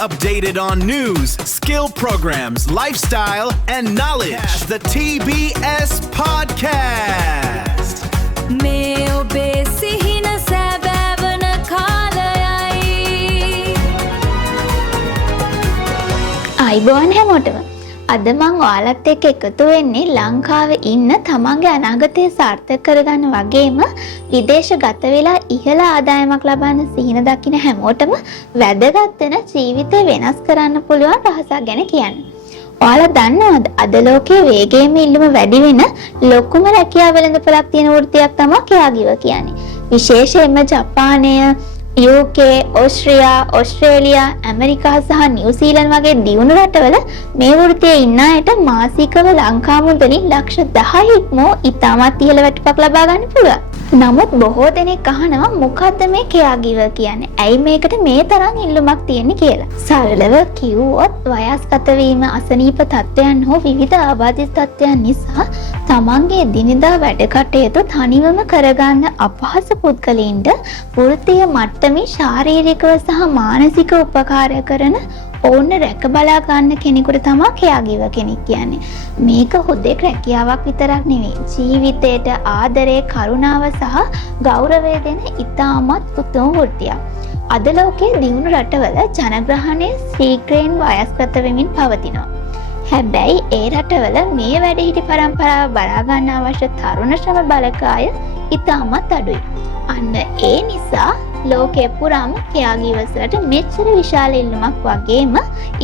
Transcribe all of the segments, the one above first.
updated on news, skill programs, lifestyle, and knowledge. The TBS Podcast. මේ ඔබේ සිහින සැබෑවන කාලයයි. අයිබෝන් හැමෝටම. අද මං ඔයාලත් එක්ක එකතු වෙන්නේ ලංකාවේ ඉන්න තමන්ගේ අනාගතය සාර්ථක කරගන්න වගේම විදේශගත වෙලා ඉහළ ආදායමක් ලබන්න සිහින දකින හැමෝටම වැදගත් වෙන ජීවිතය වෙනස් කරන්න පුළුවන් රහසක් ගැන කියන්න. ඔයාලා දන්නවද අද ලෝකයේ වේගයෙන් ඉල්ලුම වැඩි වෙන ලොකුම රැකියාව වෙළඳපොළක් තියෙන වෘත්තියක් තමයි caregiver කියන්නේ. විශේෂයෙන්ම ජපානය, UK, ඕස්ට්‍රේලියා, ඇමරිකා සහ නිව්සීලන්ත වගේ දියුණු රටවල මේ වෘත්තියේ ඉන්න අයට මාසිකව ලංකා මුදලින් ලක්ෂ 10 ඉක්මෝ ඉතාමත් ඉහළ වැටුපක් ලබා ගන්න පුළුවන්. නමුත් බොහෝ දෙනෙක් අහනවා මොකද්ද මේ caregiver කියන්නේ? ඇයි මේකට මේ තරම් ඉල්ලුමක් තියෙන්නේ කියලා. සරලව කිව්වොත් වයස්ගත වීම, අසනීප තත්ත්වයන් හෝ විවිධ ආබාධිත තත්ත්වයන් නිසා තමන්ගේ දිනදා වැඩ කටයුතු තනිවම කරගන්න අපහසු පුද්ගලයින්ට වෘත්තීය මට්ටමේ ශාරීරිකව සහ මානසික උපකාර කරන ඕන්න රැක බලා ගන්න කෙනෙකුට තමයි caregiver කෙනෙක් කියන්නේ. මේක හුදෙක් රැකියාවක් විතරක් නෙවෙයි. ජීවිතයට ආදරය, කරුණාව සහ ගෞරවය දෙන ඉතාමත් උතුම් වෘත්තියක්. අද ලෝකයේ දියුණු රටවල ජනග්‍රහණය ශීඝ්‍රයෙන් වයස්ගත වෙමින් පවතිනවා. හැබැයි ඒ රටවල මේ වැඩිහිටි පරම්පරාව බලා ගන්න අවශ්‍ය තරුණ ශ්‍රම බලකාය ඉතාමත් අඩුයි. අන්න ඒ නිසා ලෝකෙ පුරාම caregivers වලට මෙච්චර විශාල ඉල්ලුමක් වගේම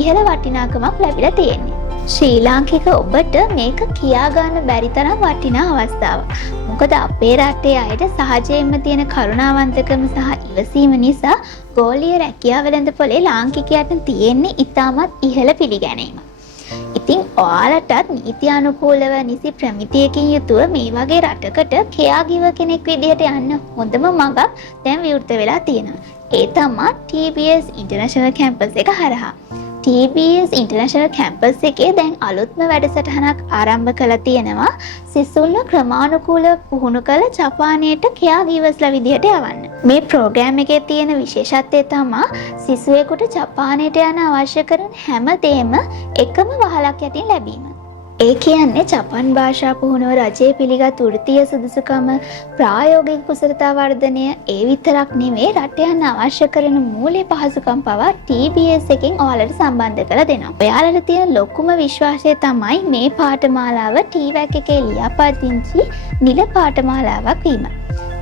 ඉහළ වටිනාකමක් ලැබිලා තියෙන්නේ. ශ්‍රී ලාංකික ඔබට මේක කියා ගන්න බැරි තරම් වටිනා අවස්ථාවක්. මොකද අපේ රටේ අයට සහජයෙන්ම තියෙන කරුණාවන්තකම සහ ඉවසීම නිසා ගෝලීය රැකියාව වෙළඳපොලේ ලාංකිකයන්ට තියෙන්නේ ඉතාමත් ඉහළ පිළිගැනීම. ඉතින් ඔයාලටත් නීති අනුකූලව නිසි ප්‍රමිතියකින් යුතුව මේ වගේ රටකට caregiver කෙනෙක් විදිහට යන්න හොඳම මඟක් දැන් විවෘත වෙලා තියෙනවා. ඒ තමයි TBS International Campus එක හරහා. TBS International Campus එකේ දැන් අලුත්ම වැඩසටහනක් ආරම්භ කළා තියෙනවා. සිසුන්ව ක්‍රමානුකූලව පුහුණු කළ ජපානයට caregiversලා විදිහට යවන්න. මේ ප්‍රෝග්‍රෑම් එකේ තියෙන විශේෂත්වය තමයි සිසුවෙකුට ජපානයට යන අවශ්‍ය කරන හැම දෙයක්ම එකම වහලක් යටින් ලැබීම. ඒ කියන්නේ ජපාන් භාෂා පුහුණුව, රජයේ පිළිගත් වෘත්තීය සුදුසුකම, ප්‍රායෝගික කුසලතා වර්ධනය, ඒ විතරක් නෙවෙයි රට යන අවශ්‍ය කරන මූලික පහසුකම් පවා TBS එකෙන් ඔයාලට සම්බන්ධ කරලා දෙනවා. ඔයාලට තියෙන ලොකුම විශ්වාසය තමයි මේ පාඨමාලාව TVEC එකේ ලියාපදිංචි නිල පාඨමාලාවක් වීම.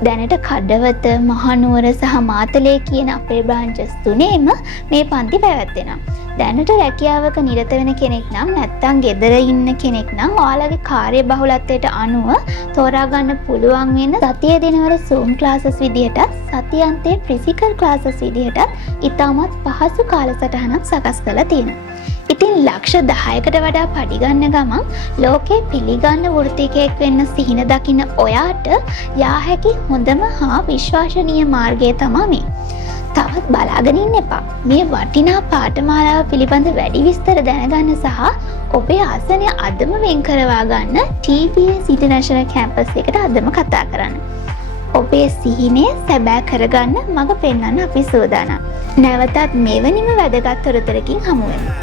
දැනට කඩවත, මහනුවර සහ මාතලේ කියන අපේ බ්‍රාන්චස් තුනේම මේ පන්ති පැවැත්වෙනවා. දැනට රැකියාවක නිරත වෙන කෙනෙක් නම් නැත්නම් ගෙදර ඉන්න කෙනෙක් නම් ඔයාලගේ කාර්ය බහුලත්වයට අනුව තෝරා ගන්න පුළුවන් වෙන සතිය දිනවල Zoom classes විදිහට, සතියන්තයේ physical classes විදිහට ඉතාමත් පහසු කාලසටහනක් සකස් කරලා තියෙනවා. ඉතින් ලක්ෂ 10කට වඩා පඩි ගන්න ගමන් ලෝකේ පිළිගන්න වෘත්තිකයෙක් වෙන්න සිහින දකින්න ඔයාට යා හැකි හොඳම හා විශ්වාසනීය මාර්ගය තමයි මේ. තවත් බලාගෙන ඉන්න එපා. මේ වටිනා පාඨමාලාව පිළිබඳ වැඩි විස්තර දැනගන්න සහ ඔබේ ආසනය අදම වෙන් කරවා ගන්න TBS International Campus එකට අදම කතා කරන්න. ඔබේ සිහිනය සැබෑ කරගන්න මඟ පෙන්වන්න අපි සූදානම්. නැවතත් මෙවැනිම වැදගත් තොරතුරකින් හමු වෙමු.